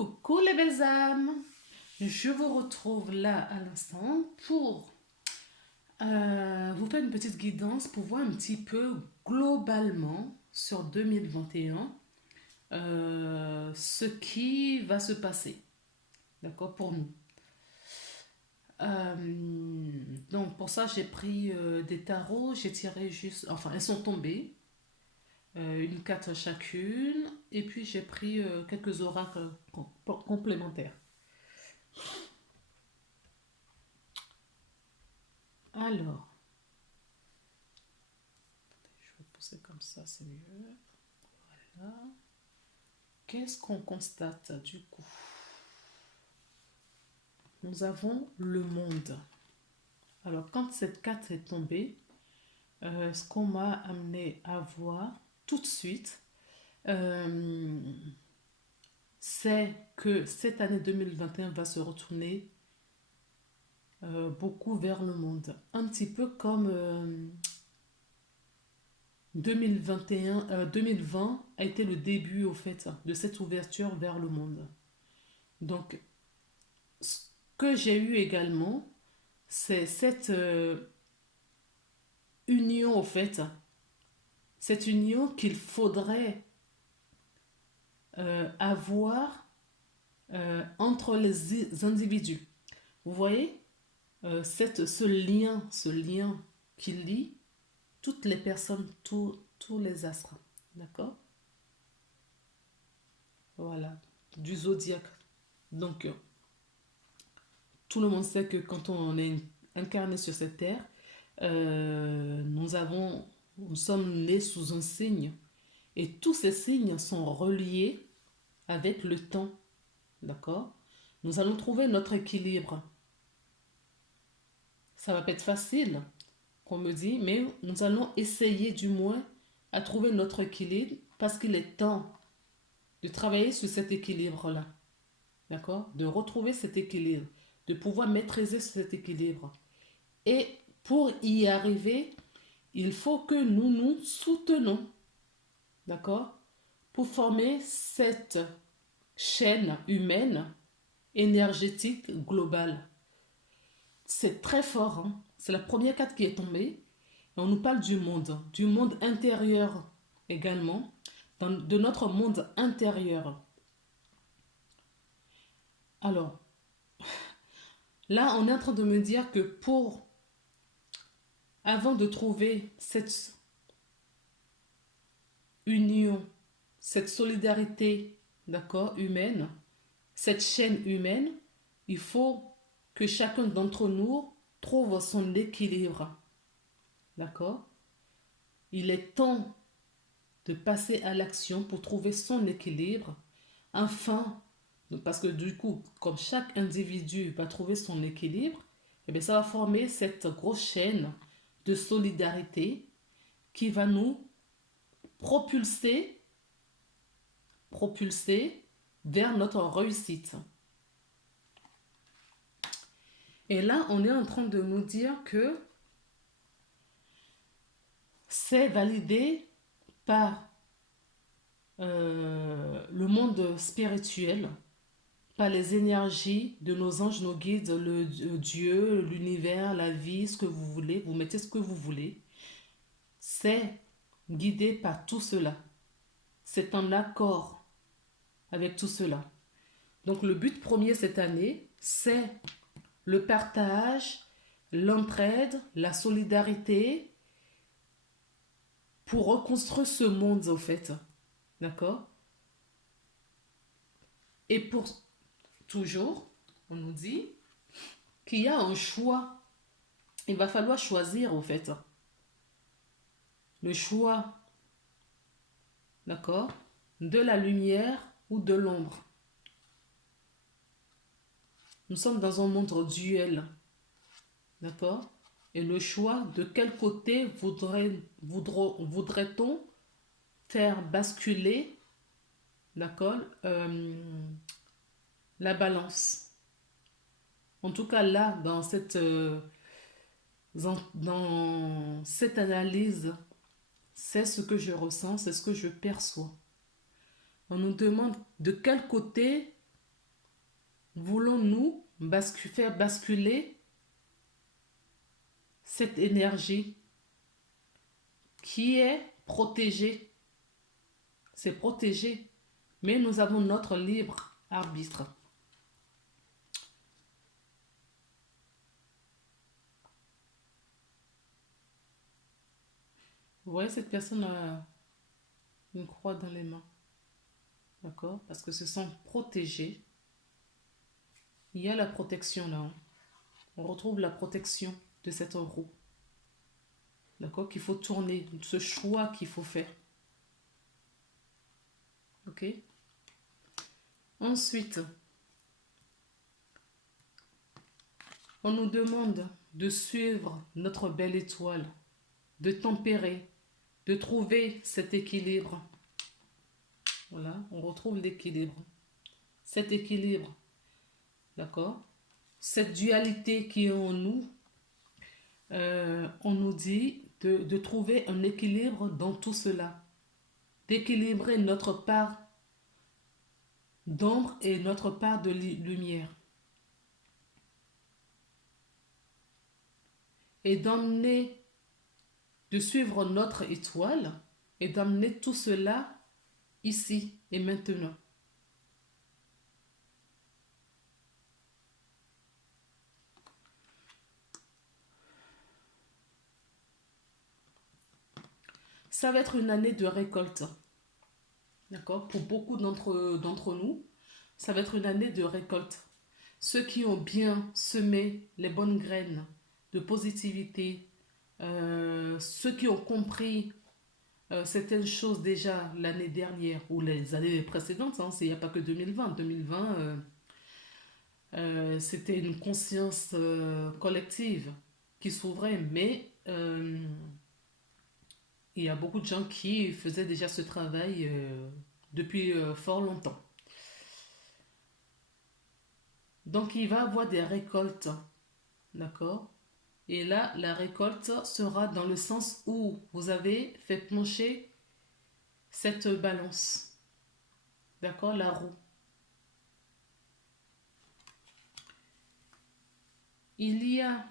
Coucou les belles âmes, je vous retrouve là à l'instant pour vous faire une petite guidance pour voir un petit peu globalement sur 2021 ce qui va se passer, d'accord, pour nous. Donc pour ça j'ai pris des tarots, j'ai tiré juste, enfin elles sont tombées, une carte chacune, et puis j'ai pris quelques oracles complémentaires. Alors, je vais pousser comme ça, c'est mieux. Voilà. Qu'est-ce qu'on constate du coup? Nous avons le monde. Alors, quand cette carte est tombée, ce qu'on m'a amené à voir tout de suite, euh, c'est que cette année 2021 va se retourner beaucoup vers le monde. Un petit peu comme 2020 a été le début au fait de cette ouverture vers le monde. Donc, ce que j'ai eu également, c'est cette union au fait, cette union qu'il faudrait avoir entre les individus. Vous voyez, ce lien qui lie toutes les personnes, tous les astres. D'accord? Voilà, du zodiaque. Donc, tout le monde sait que quand on est incarné sur cette terre, nous sommes nés sous un signe. Et tous ces signes sont reliés avec le temps. D'accord? Nous allons trouver notre équilibre. Ça va pas être facile, qu'on me dit, mais nous allons essayer du moins à trouver notre équilibre parce qu'il est temps de travailler sur cet équilibre-là. D'accord? De retrouver cet équilibre, de pouvoir maîtriser cet équilibre. Et pour y arriver, il faut que nous nous soutenons, d'accord, pour former cette chaîne humaine énergétique globale. C'est très fort, hein? C'est la première carte qui est tombée. Et on nous parle du monde intérieur également, de notre monde intérieur. Alors, là, on est en train de me dire que avant de trouver cette union, cette solidarité, d'accord, humaine, cette chaîne humaine, il faut que chacun d'entre nous trouve son équilibre. D'accord? Il est temps de passer à l'action pour trouver son équilibre, afin, parce que du coup, comme chaque individu va trouver son équilibre, eh bien, ça va former cette grosse chaîne de solidarité qui va nous propulser, propulser vers notre réussite. Et là, on est en train de nous dire que c'est validé par le monde spirituel, par les énergies de nos anges, nos guides, Dieu, l'univers, la vie, ce que vous voulez, vous mettez ce que vous voulez. C'est guidé par tout cela. C'est en accord avec tout cela. Donc le but premier cette année, c'est le partage, l'entraide, la solidarité pour reconstruire ce monde au fait. D'accord? Et pour toujours, on nous dit qu'il y a un choix. Il va falloir choisir au fait. Le choix, d'accord, de la lumière ou de l'ombre. Nous sommes dans un monde duel, d'accord? Et le choix, de quel côté voudrait-on faire basculer, d'accord, la balance. En tout cas, là, dans cette analyse, c'est ce que je ressens, c'est ce que je perçois. On nous demande de quel côté voulons-nous faire basculer cette énergie qui est protégée? C'est protégé, mais nous avons notre libre arbitre. Vous voyez, cette personne a une croix dans les mains. D'accord? Parce que se sent protégés. Il y a la protection là, hein. On retrouve la protection de cette roue. D'accord? Qu'il faut tourner, ce choix qu'il faut faire. Ok? Ensuite, on nous demande de suivre notre belle étoile, de tempérer, de trouver cet équilibre. Voilà, on retrouve l'équilibre. Cet équilibre, d'accord? Cette dualité qui est en nous, on nous dit de trouver un équilibre dans tout cela, d'équilibrer notre part d'ombre et notre part de lumière, et d'emmener, de suivre notre étoile et d'emmener tout cela ici et maintenant. Ça va être une année de récolte. D'accord? Pour beaucoup d'entre nous, ça va être une année de récolte. Ceux qui ont bien semé les bonnes graines de positivité, ceux qui ont compris certaines choses déjà l'année dernière ou les années précédentes, hein, il n'y a pas que 2020. 2020, c'était une conscience collective qui s'ouvrait, mais il y a beaucoup de gens qui faisaient déjà ce travail depuis fort longtemps. Donc il va y avoir des récoltes, d'accord? Et là, la récolte sera dans le sens où vous avez fait pencher cette balance, d'accord? La roue. Il y a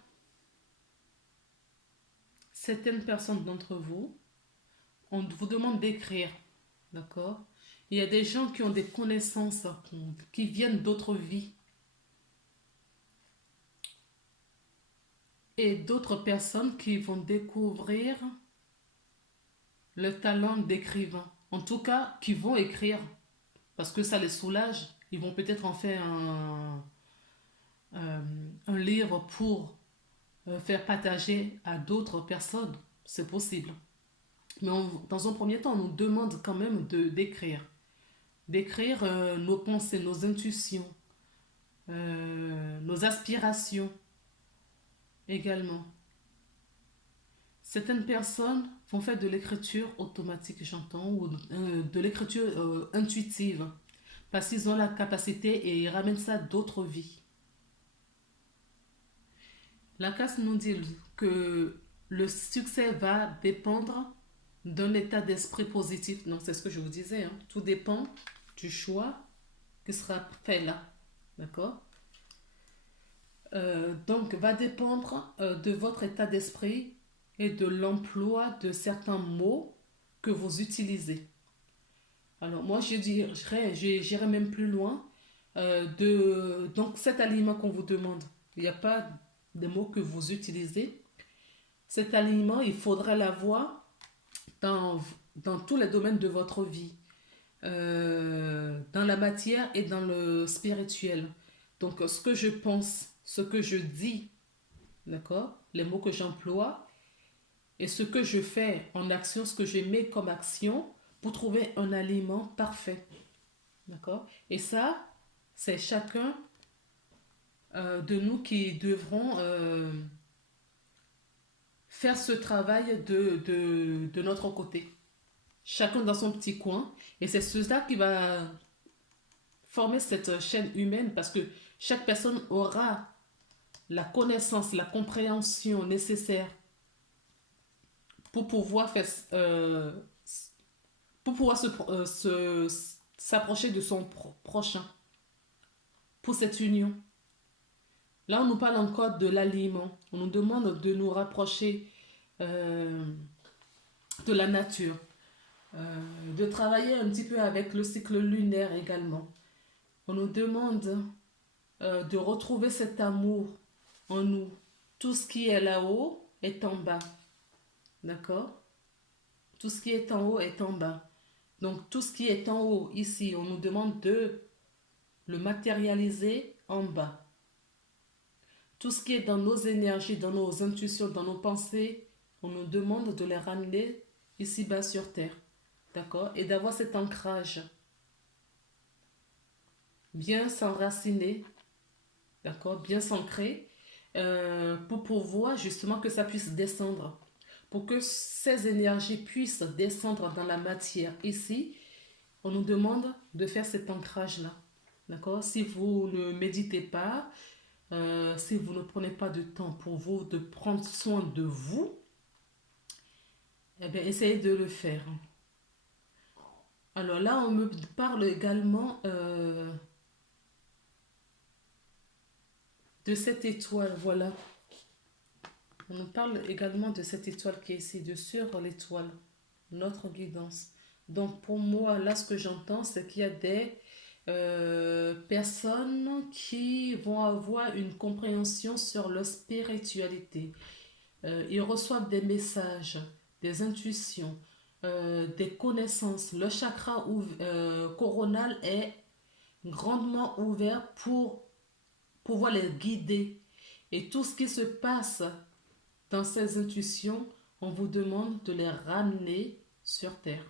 certaines personnes d'entre vous, on vous demande d'écrire, d'accord? Il y a des gens qui ont des connaissances qui viennent d'autres vies. Et d'autres personnes qui vont découvrir le talent d'écrivain. En tout cas, qui vont écrire parce que ça les soulage. Ils vont peut-être en faire un livre pour faire partager à d'autres personnes. C'est possible. Mais dans un premier temps, on nous demande quand même d'écrire. D'écrire nos pensées, nos intuitions, nos aspirations également. Certaines personnes vont faire de l'écriture automatique, j'entends, ou de l'écriture intuitive, parce qu'ils ont la capacité et ils ramènent ça d'autres vies. La carte nous dit que le succès va dépendre d'un état d'esprit positif. Donc c'est ce que je vous disais, hein. Tout dépend du choix qui sera fait là. D'accord? Donc va dépendre de votre état d'esprit et de l'emploi de certains mots que vous utilisez. Alors moi j'irai même plus loin. Donc cet aliment qu'on vous demande, il n'y a pas de mots que vous utilisez. Cet aliment, il faudra l'avoir dans tous les domaines de votre vie, dans la matière et dans le spirituel. Donc ce que je pense, ce que je dis, d'accord, les mots que j'emploie, et ce que je fais en action, ce que je mets comme action pour trouver un aliment parfait. D'accord? Et ça, c'est chacun de nous qui devront faire ce travail de notre côté. Chacun dans son petit coin. Et c'est cela qui va former cette chaîne humaine parce que chaque personne aura la connaissance, la compréhension nécessaire pour pouvoir faire pour pouvoir s'approcher de son prochain. pour cette union. Là, on nous parle encore de l'aliment. On nous demande de nous rapprocher euh, de la nature, de travailler un petit peu avec le cycle lunaire également. On nous demande de retrouver cet amour en nous. Tout ce qui est là-haut est en bas. D'accord? Tout ce qui est en haut est en bas. Donc tout ce qui est en haut ici, on nous demande de le matérialiser en bas. Tout ce qui est dans nos énergies, dans nos intuitions, dans nos pensées, on nous demande de les ramener ici-bas sur Terre. D'accord? Et d'avoir cet ancrage bien s'enraciner, d'accord? Bien s'ancrer, pour pouvoir justement que ça puisse descendre. Pour que ces énergies puissent descendre dans la matière ici, on nous demande de faire cet ancrage-là. D'accord? Si vous ne méditez pas, si vous ne prenez pas de temps pour vous, de prendre soin de vous, eh bien, essayez de le faire. Alors là, on me parle également de cette étoile, voilà. On nous parle également de cette étoile qui est ici, de sur l'étoile, notre guidance. Donc pour moi, là, ce que j'entends, c'est qu'il y a des personnes qui vont avoir une compréhension sur leur spiritualité. Ils reçoivent des messages, des intuitions, des connaissances. Le chakra coronal est grandement ouvert pour pouvoir les guider. Et tout ce qui se passe dans ces intuitions, on vous demande de les ramener sur Terre.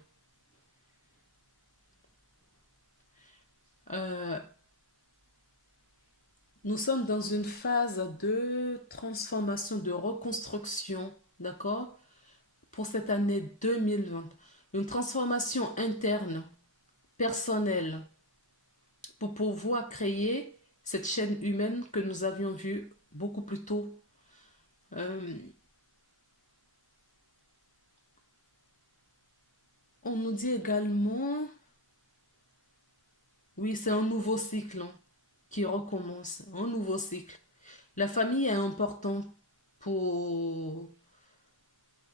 Euh, nous sommes dans une phase de transformation, de reconstruction, d'accord, pour cette année 2020. Une transformation interne, personnelle, pour pouvoir créer cette chaîne humaine que nous avions vue beaucoup plus tôt. Euh, on nous dit également, oui, c'est un nouveau cycle qui recommence, un nouveau cycle. La famille est importante pour,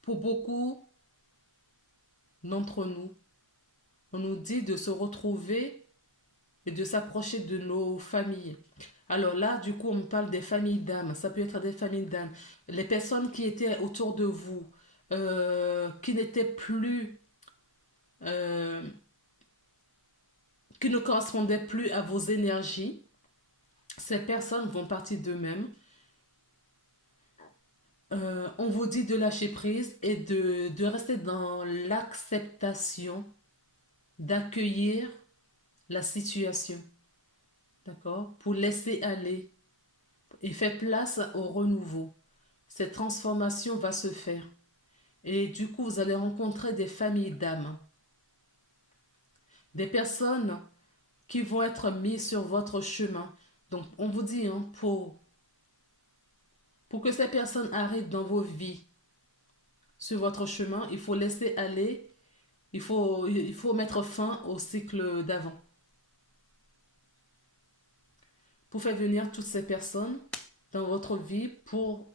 pour beaucoup d'entre nous. On nous dit de se retrouver et de s'approcher de nos familles. Alors là, du coup, on parle des familles d'âmes. Ça peut être des familles d'âmes. Les personnes qui étaient autour de vous, qui n'étaient plus, euh, qui ne correspondaient plus à vos énergies, ces personnes vont partir d'eux-mêmes. On vous dit de lâcher prise et de rester dans l'acceptation, d'accueillir la situation, d'accord? Pour laisser aller et faire place au renouveau. Cette transformation va se faire. Et du coup, vous allez rencontrer des familles d'âmes, des personnes qui vont être mises sur votre chemin. Donc, on vous dit, hein, pour que ces personnes arrivent dans vos vies, sur votre chemin, il faut laisser aller, il faut mettre fin au cycle d'avant. Pour faire venir toutes ces personnes dans votre vie pour...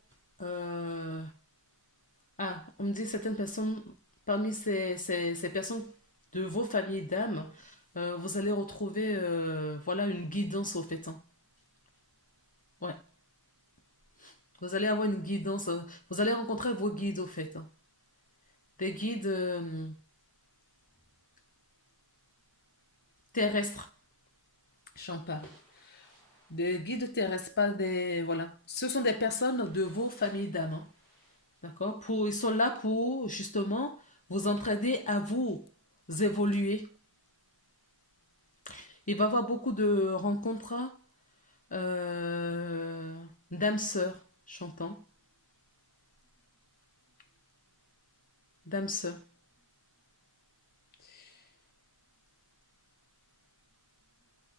Ah, on me dit certaines personnes, parmi ces personnes de vos familles d'âmes, vous allez retrouver voilà, une guidance au fait, hein. Ouais, vous allez avoir une guidance, vous allez rencontrer vos guides au fait, hein. Des guides terrestres, j'en parle. Des guides terrestres, pas des... Voilà. Ce sont des personnes de vos familles d'âmes, hein. D'accord? Ils sont là pour justement vous entraider à vous évoluer. Il va y avoir beaucoup de rencontres d'âmes sœurs, j'entends. D'âmes sœurs.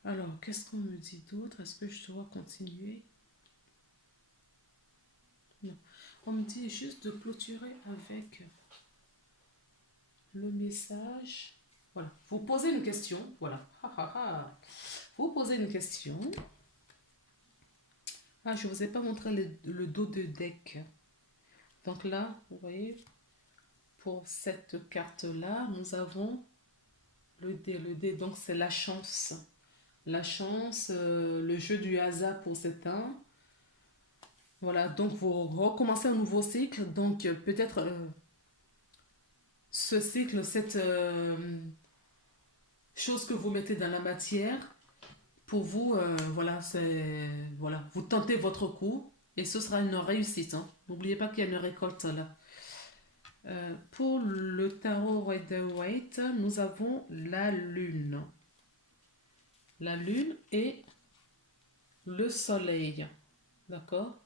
Alors, qu'est-ce qu'on me dit d'autre? Est-ce que je dois continuer? Non. On me dit juste de clôturer avec le message. Voilà. Vous posez une question. Voilà. Vous posez une question. Ah, je vous ai pas montré le dos de deck. Donc là, vous voyez, pour cette carte-là, nous avons le dé. Le dé, donc c'est la chance. La chance, le jeu du hasard pour certains. Voilà, donc vous recommencez un nouveau cycle. Donc peut-être ce cycle, cette chose que vous mettez dans la matière, pour vous, voilà, voilà, vous tentez votre coup et ce sera une réussite. Hein. N'oubliez pas qu'il y a une récolte là. Pour le tarot Rider-Waite, nous avons la lune. La lune et le soleil. D'accord?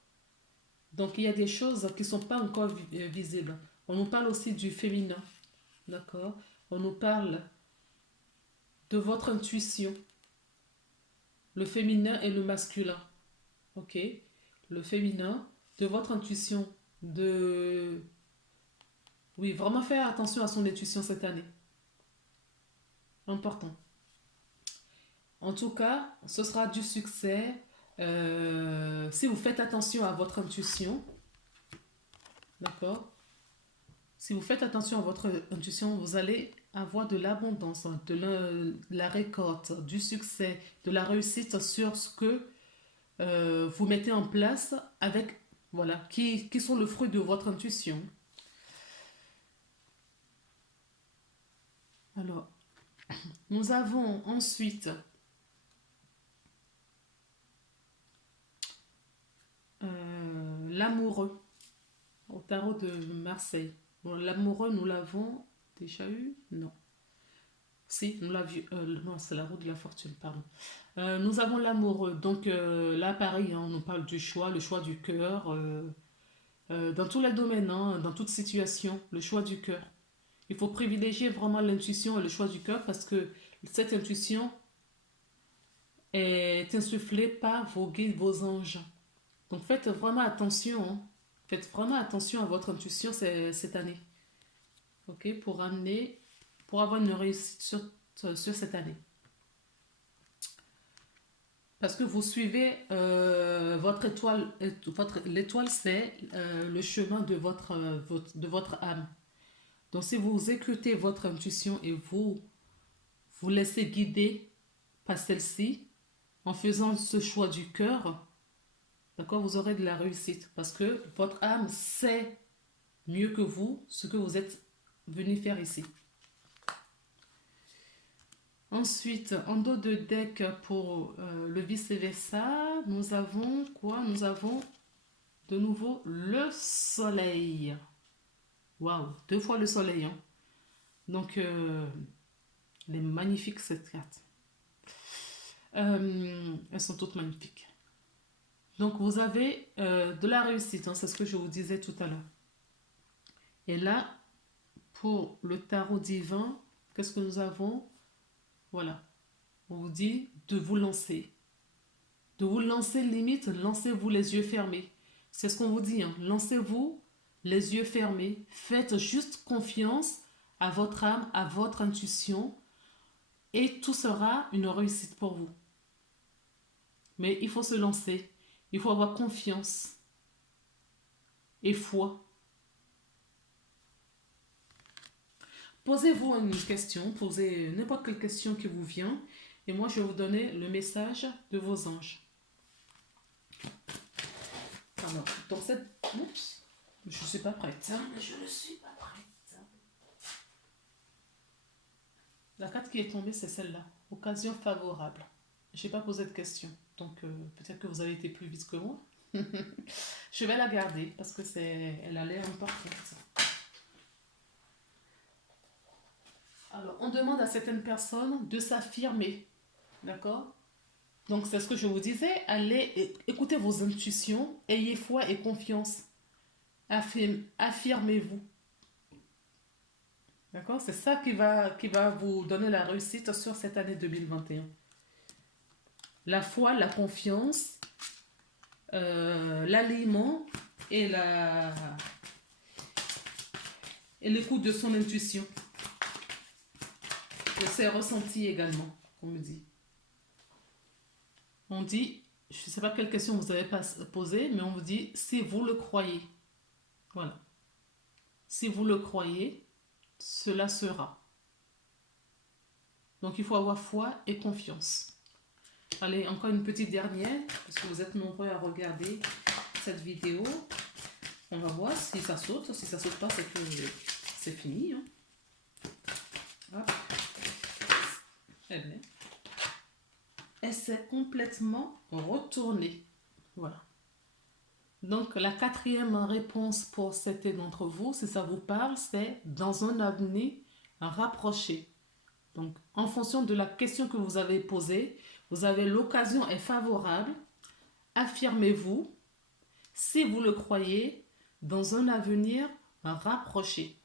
Donc il y a des choses qui ne sont pas encore visibles. On nous parle aussi du féminin. D'accord? On nous parle de votre intuition. Le féminin et le masculin. Ok? Le féminin, de votre intuition. De... Oui, vraiment faire attention à son intuition cette année. Important. En tout cas, ce sera du succès. Si vous faites attention à votre intuition, d'accord? Si vous faites attention à votre intuition, vous allez avoir de l'abondance, la récolte, du succès, de la réussite sur ce que vous mettez en place avec, voilà, qui sont le fruit de votre intuition. Alors, nous avons ensuite l'amoureux au tarot de Marseille. Bon, l'amoureux, nous l'avons déjà eu? Non. Si, nous l'avions. Non, c'est la roue de la fortune, pardon. Nous avons l'amoureux. Donc là, pareil, hein, on nous parle du choix, le choix du cœur. Dans tous les domaines, hein, dans toute situation, le choix du cœur. Il faut privilégier vraiment l'intuition et le choix du cœur parce que cette intuition est insufflée par vos guides, vos anges. Donc faites vraiment attention. Hein. Faites vraiment attention à votre intuition cette année. Ok, pour avoir une réussite sur cette année. Parce que vous suivez votre étoile, l'étoile c'est le chemin de votre âme. Donc si vous écoutez votre intuition et vous laissez guider par celle-ci, en faisant ce choix du cœur, d'accord, vous aurez de la réussite. Parce que votre âme sait mieux que vous ce que vous êtes venu faire ici. Ensuite, en dos de deck pour le vice-versa, nous avons quoi? Nous avons de nouveau le soleil. Waouh, 2 fois le soleil. Hein. Donc, elle est magnifique cette carte. Elles sont toutes magnifiques. Donc, vous avez de la réussite, hein, c'est ce que je vous disais tout à l'heure. Et là, pour le tarot divin, qu'est-ce que nous avons? Voilà, on vous dit de vous lancer. De vous lancer limite, lancez-vous les yeux fermés. C'est ce qu'on vous dit, hein. Lancez-vous les yeux fermés. Faites juste confiance à votre âme, à votre intuition et tout sera une réussite pour vous. Mais il faut se lancer. Il faut avoir confiance et foi. Posez-vous une question, posez n'importe quelle question qui vous vient et moi je vais vous donner le message de vos anges. Alors, dans cette... Oups, je ne suis pas prête. Je ne suis pas prête. La carte qui est tombée, c'est celle-là. Occasion favorable. Je n'ai pas posé de question. Donc, peut-être que vous avez été plus vite que moi. Je vais la garder parce que elle a l'air importante. Alors, on demande à certaines personnes de s'affirmer. D'accord? Donc, c'est ce que je vous disais. Allez, écoutez vos intuitions. Ayez foi et confiance. Affirmez-vous. D'accord? C'est ça qui va vous donner la réussite sur cette année 2021. La foi, la confiance, l'aliment et l'écoute de son intuition. De ses ressentis également, on me dit. On dit Je ne sais pas quelle question vous avez posée, mais on vous dit si vous le croyez. Voilà. Si vous le croyez, cela sera. Donc il faut avoir foi et confiance. Allez, encore une petite dernière, parce que vous êtes nombreux à regarder cette vidéo. On va voir si ça saute. Si ça saute pas, c'est que c'est fini. Hein. Hop. Eh bien. Elle s'est complètement retournée. Voilà. Donc, la quatrième réponse pour certains d'entre vous, si ça vous parle, c'est dans un avenir rapproché. Donc, en fonction de la question que vous avez posée, vous avez l'occasion est favorable. Affirmez-vous, si vous le croyez, dans un avenir rapproché.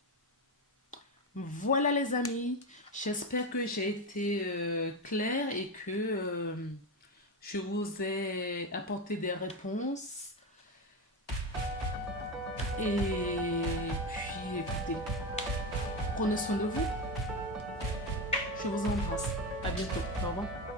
Voilà les amis, j'espère que j'ai été claire et que je vous ai apporté des réponses. Et puis écoutez, prenez soin de vous. Je vous embrasse. À bientôt. Au revoir.